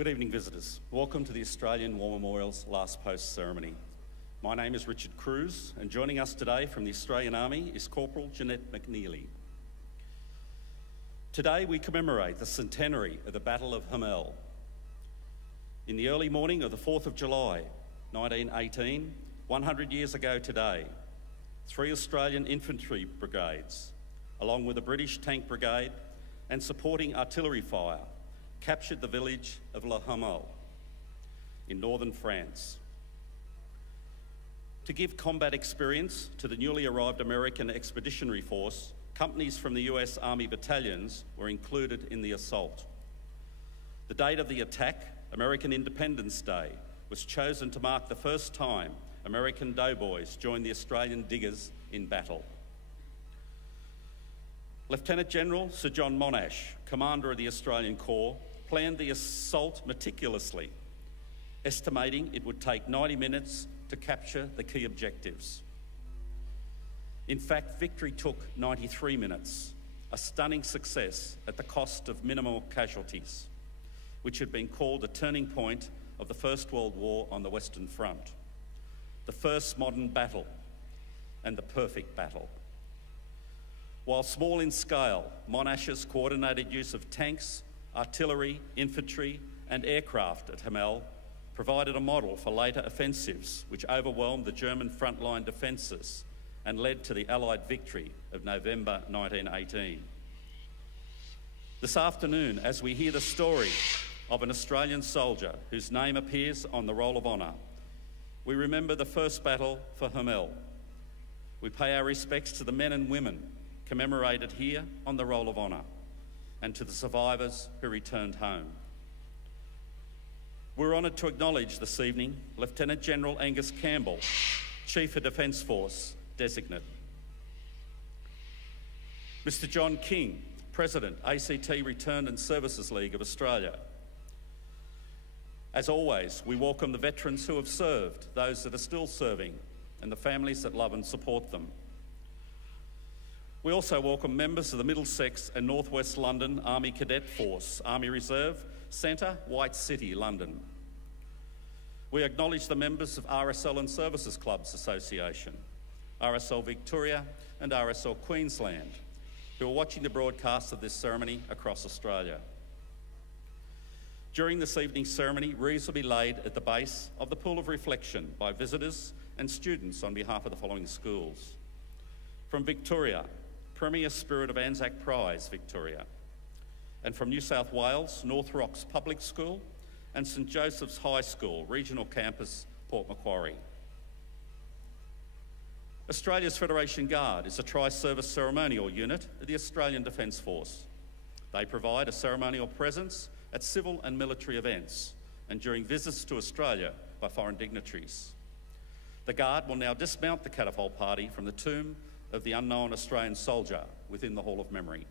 Good evening, visitors. Welcome to the Australian War Memorial's Last Post ceremony. My name is Richard Cruz, and joining us today from the Australian Army is Corporal Jeanette McNeely. Today we commemorate the centenary of the Battle of Hamel. In the early morning of the 4th of July, 1918, 100 years ago today, 3 Australian infantry brigades, along with a British tank brigade and supporting artillery fire, captured the village of La Hamel in northern France. To give combat experience to the newly arrived American Expeditionary Force, companies from the US Army battalions were included in the assault. The date of the attack, American Independence Day, was chosen to mark the first time American doughboys joined the Australian diggers in battle. Lieutenant General Sir John Monash, Commander of the Australian Corps, planned the assault meticulously, estimating it would take 90 minutes to capture the key objectives. In fact, victory took 93 minutes, a stunning success at the cost of minimal casualties, which had been called a turning point of the First World War on the Western Front, the first modern battle and the perfect battle. While small in scale, Monash's coordinated use of tanks, artillery, infantry and aircraft at Hamel provided a model for later offensives which overwhelmed the German frontline defences and led to the Allied victory of November 1918. This afternoon, as we hear the story of an Australian soldier whose name appears on the Roll of Honour, we remember the first battle for Hamel. We pay our respects to the men and women commemorated here on the Roll of Honour, and to the survivors who returned home. We're honoured to acknowledge this evening Lieutenant General Angus Campbell, Chief of Defence Force Designate. Mr John King, President, ACT Return and Services League of Australia. As always, we welcome the veterans who have served, those that are still serving, and the families that love and support them. We also welcome members of the Middlesex and North West London Army Cadet Force, Army Reserve, Centre, White City, London. We acknowledge the members of RSL and Services Clubs Association, RSL Victoria and RSL Queensland, who are watching the broadcast of this ceremony across Australia. During this evening's ceremony, wreaths will be laid at the base of the Pool of Reflection by visitors and students on behalf of the following schools. From Victoria, Premier Spirit of Anzac Prize, Victoria. And from New South Wales, North Rocks Public School and St Joseph's High School, Regional Campus, Port Macquarie. Australia's Federation Guard is a tri-service ceremonial unit of the Australian Defence Force. They provide a ceremonial presence at civil and military events and during visits to Australia by foreign dignitaries. The Guard will now dismount the catapult party from the tomb of the unknown Australian soldier within the Hall of Memory.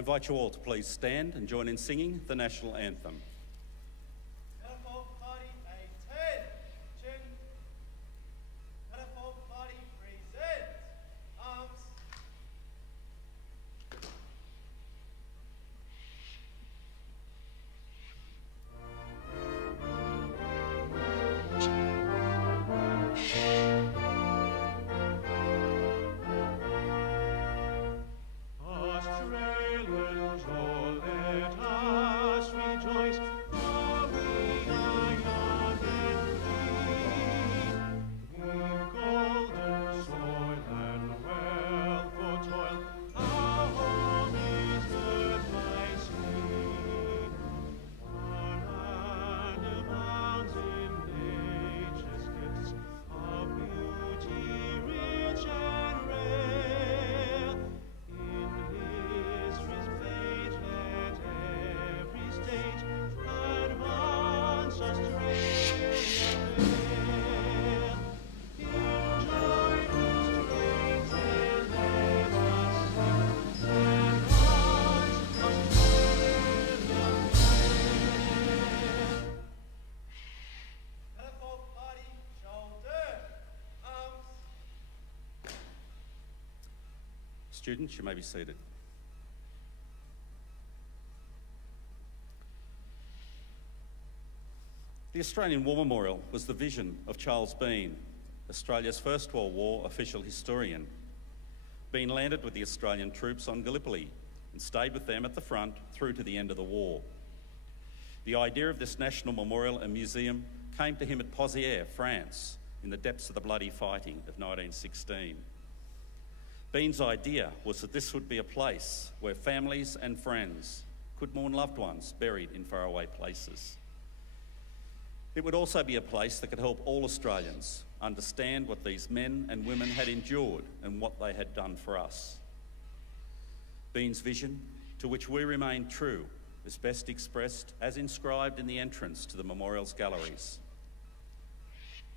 I invite you all to please stand and join in singing the national anthem. Students, you may be seated. The Australian War Memorial was the vision of Charles Bean, Australia's First World War official historian. Bean landed with the Australian troops on Gallipoli and stayed with them at the front through to the end of the war. The idea of this national memorial and museum came to him at Pozières, France, in the depths of the bloody fighting of 1916. Bean's idea was that this would be a place where families and friends could mourn loved ones buried in faraway places. It would also be a place that could help all Australians understand what these men and women had endured and what they had done for us. Bean's vision, to which we remain true, is best expressed as inscribed in the entrance to the memorial's galleries.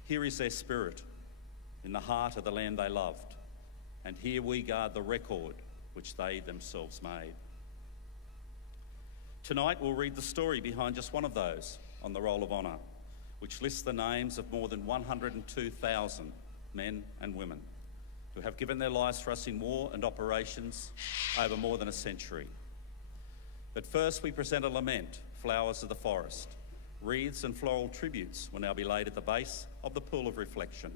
Here is their spirit, in the heart of the land they loved, and here we guard the record which they themselves made. Tonight we'll read the story behind just one of those on the Roll of Honour, which lists the names of more than 102,000 men and women who have given their lives for us in war and operations over more than a century. But first we present a lament, Flowers of the Forest. Wreaths and floral tributes will now be laid at the base of the Pool of Reflection.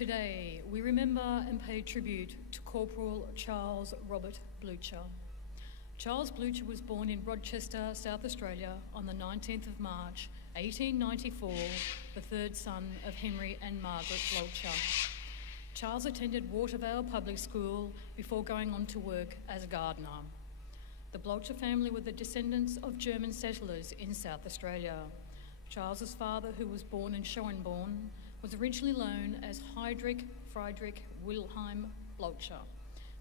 Today, we remember and pay tribute to Corporal Charles Robert Blucher. Charles Blucher was born in Rochester, South Australia on the 19th of March, 1894, the third son of Henry and Margaret Blucher. Charles attended Watervale Public School before going on to work as a gardener. The Blucher family were the descendants of German settlers in South Australia. Charles's father, who was born in Schoenborn, was originally known as Heinrich Friedrich Wilhelm Blucher.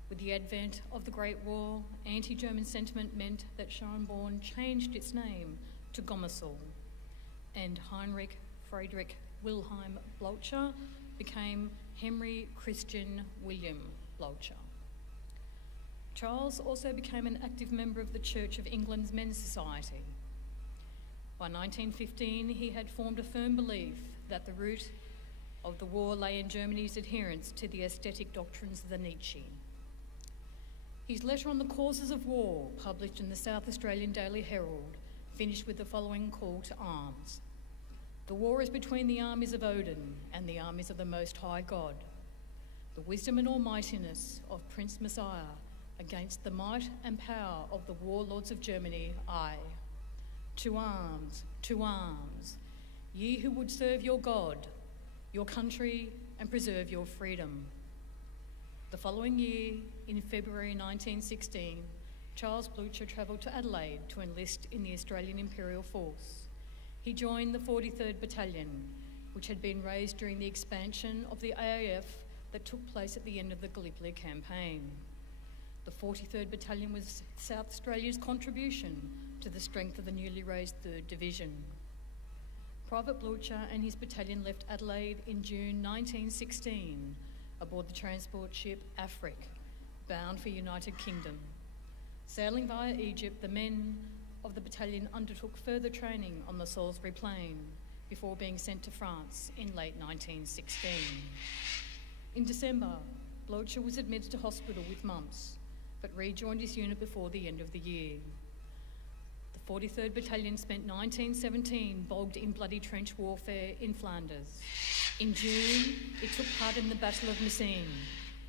With the advent of the Great War, anti-German sentiment meant that Schoenborn changed its name to Gomersal, and Heinrich Friedrich Wilhelm Blucher became Henry Christian William Blucher. Charles also became an active member of the Church of England's Men's Society. By 1915, he had formed a firm belief that the root of the war lay in Germany's adherence to the aesthetic doctrines of the Nietzsche. His letter on the causes of war, published in the South Australian Daily Herald, finished with the following call to arms. The war is between the armies of Odin and the armies of the Most High God. The wisdom and almightiness of Prince Messiah against the might and power of the warlords of Germany, aye. To arms, ye who would serve your God, your country, and preserve your freedom. The following year, in February 1916, Charles Blucher travelled to Adelaide to enlist in the Australian Imperial Force. He joined the 43rd Battalion, which had been raised during the expansion of the AAF that took place at the end of the Gallipoli campaign. The 43rd Battalion was South Australia's contribution to the strength of the newly raised 3rd Division. Private Blucher and his battalion left Adelaide in June 1916 aboard the transport ship Afric, bound for United Kingdom. Sailing via Egypt, the men of the battalion undertook further training on the Salisbury Plain before being sent to France in late 1916. In December, Blucher was admitted to hospital with mumps, but rejoined his unit before the end of the year. The 43rd Battalion spent 1917 bogged in bloody trench warfare in Flanders. In June, it took part in the Battle of Messines,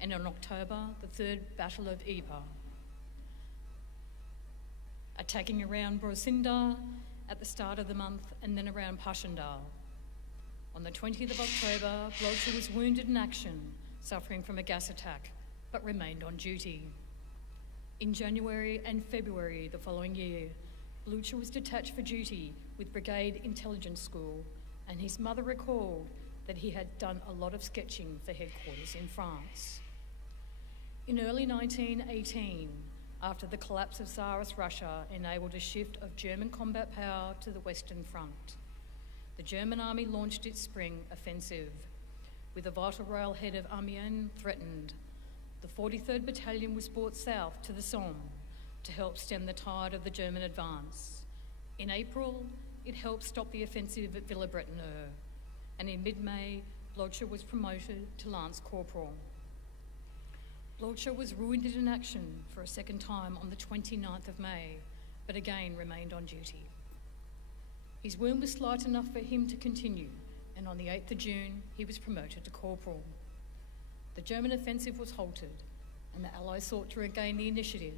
and in October, the 3rd Battle of Ypres. Attacking around Brosinda at the start of the month and then around Passchendaele. On the 20th of October, Blucher was wounded in action, suffering from a gas attack, but remained on duty. In January and February the following year, Blucher was detached for duty with Brigade Intelligence School, and his mother recalled that he had done a lot of sketching for headquarters in France. In early 1918, after the collapse of Tsarist Russia enabled a shift of German combat power to the Western Front, the German army launched its spring offensive. With the vital railhead of Amiens threatened, the 43rd Battalion was brought south to the Somme to help stem the tide of the German advance. In April, it helped stop the offensive at Villers-Bretonneux, and in mid-May, Blucher was promoted to Lance Corporal. Blucher was wounded in action for a second time on the 29th of May, but again remained on duty. His wound was slight enough for him to continue, and on the 8th of June, he was promoted to corporal. The German offensive was halted, and the Allies sought to regain the initiative.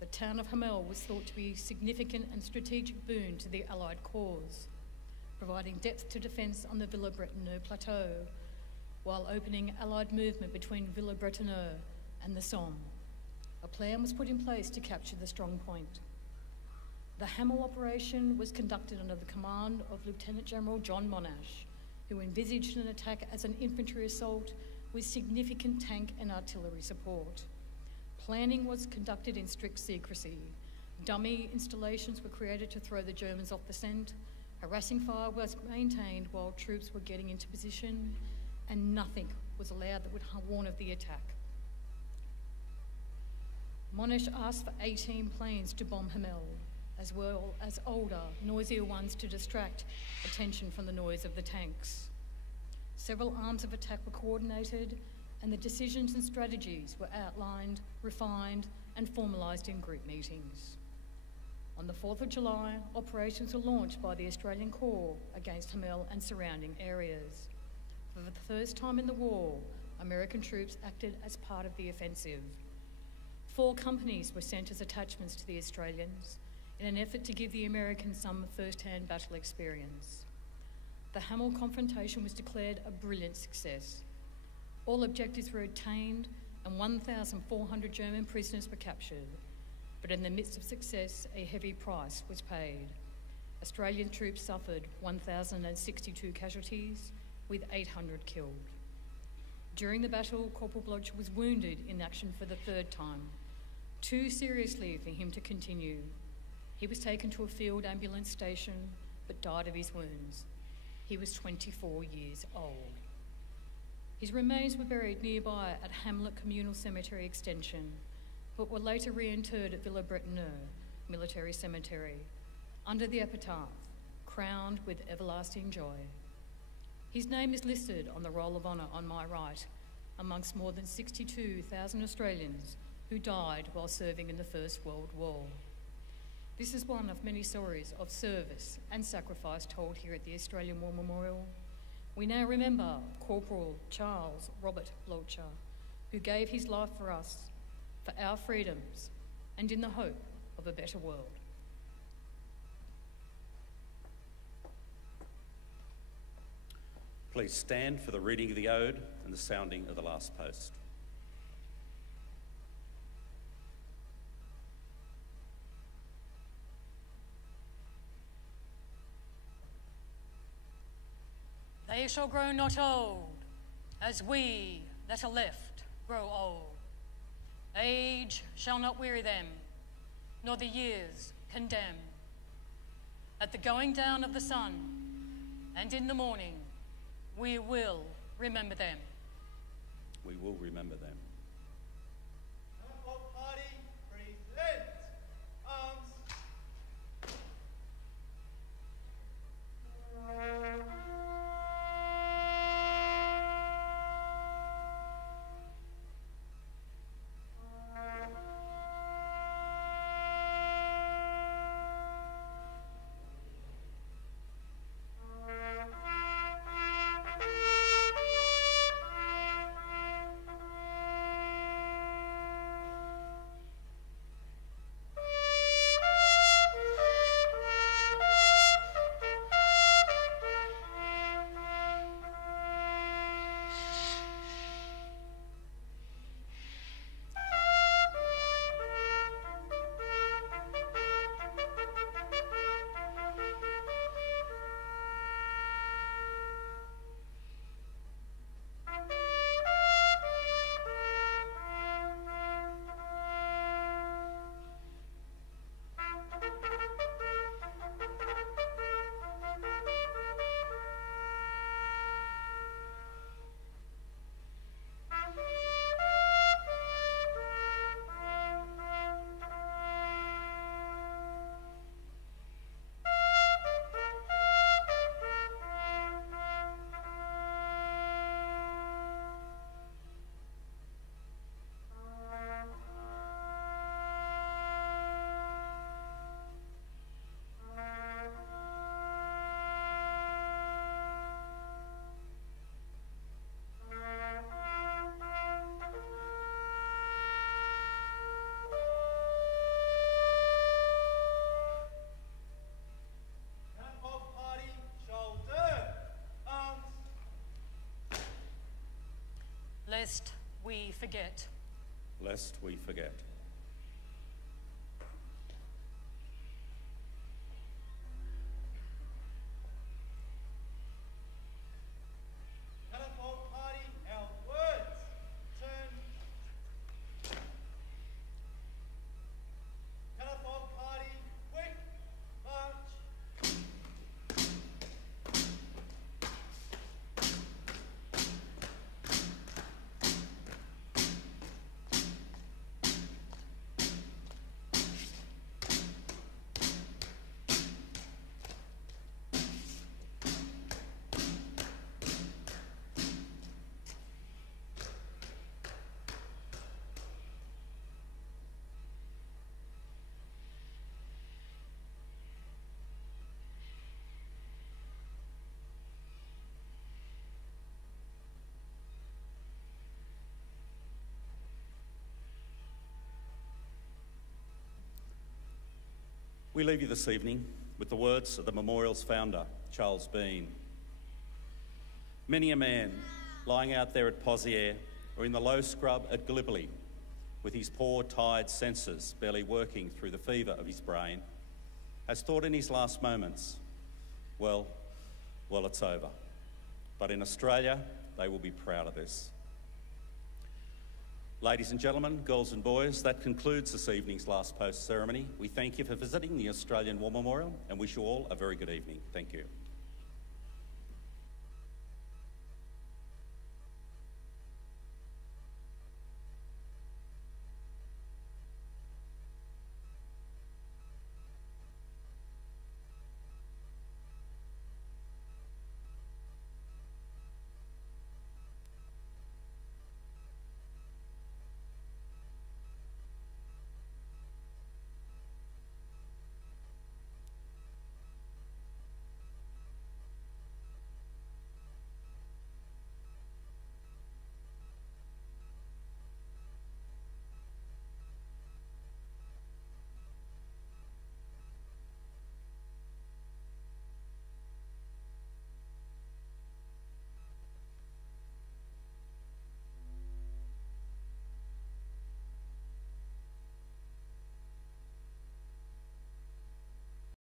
The town of Hamel was thought to be a significant and strategic boon to the Allied cause, providing depth to defence on the Villers-Bretonneux plateau, while opening Allied movement between Villers-Bretonneux and the Somme. A plan was put in place to capture the strong point. The Hamel operation was conducted under the command of Lieutenant General John Monash, who envisaged an attack as an infantry assault with significant tank and artillery support. Planning was conducted in strict secrecy. Dummy installations were created to throw the Germans off the scent. Harassing fire was maintained while troops were getting into position, and nothing was allowed that would warn of the attack. Monash asked for 18 planes to bomb Hamel, as well as older, noisier ones to distract attention from the noise of the tanks. Several arms of attack were coordinated, and the decisions and strategies were outlined, refined, and formalised in group meetings. On the 4th of July, operations were launched by the Australian Corps against Hamel and surrounding areas. For the first time in the war, American troops acted as part of the offensive. 4 companies were sent as attachments to the Australians in an effort to give the Americans some first-hand battle experience. The Hamel confrontation was declared a brilliant success. All objectives were attained and 1,400 German prisoners were captured. But in the midst of success, a heavy price was paid. Australian troops suffered 1,062 casualties, with 800 killed. During the battle, Corporal Blucher was wounded in action for the 3rd time, too seriously for him to continue. He was taken to a field ambulance station, but died of his wounds. He was 24 years old. His remains were buried nearby at Hamlet Communal Cemetery Extension, but were later reinterred at Villa Bretonneux Military Cemetery, under the epitaph, crowned with everlasting joy. His name is listed on the Roll of Honour on my right, amongst more than 62,000 Australians who died while serving in the First World War. This is one of many stories of service and sacrifice told here at the Australian War Memorial. We now remember Corporal Charles Robert Blucher, who gave his life for us, for our freedoms, and in the hope of a better world. Please stand for the reading of the ode and the sounding of the last post. They shall grow not old, as we that are left grow old. Age shall not weary them, nor the years condemn. At the going down of the sun, and in the morning, we will remember them. We will remember them. Party, present. Arms. Lest we forget. Lest we forget. Catapult party, our words. Turn. Catapult party, quick, march. We leave you this evening with the words of the memorial's founder, Charles Bean. Many a man lying out there at Pozières or in the low scrub at Gallipoli with his poor, tired senses barely working through the fever of his brain has thought in his last moments, well, it's over. But in Australia, they will be proud of this. Ladies and gentlemen, girls and boys, that concludes this evening's last post ceremony. We thank you for visiting the Australian War Memorial and wish you all a very good evening. Thank you.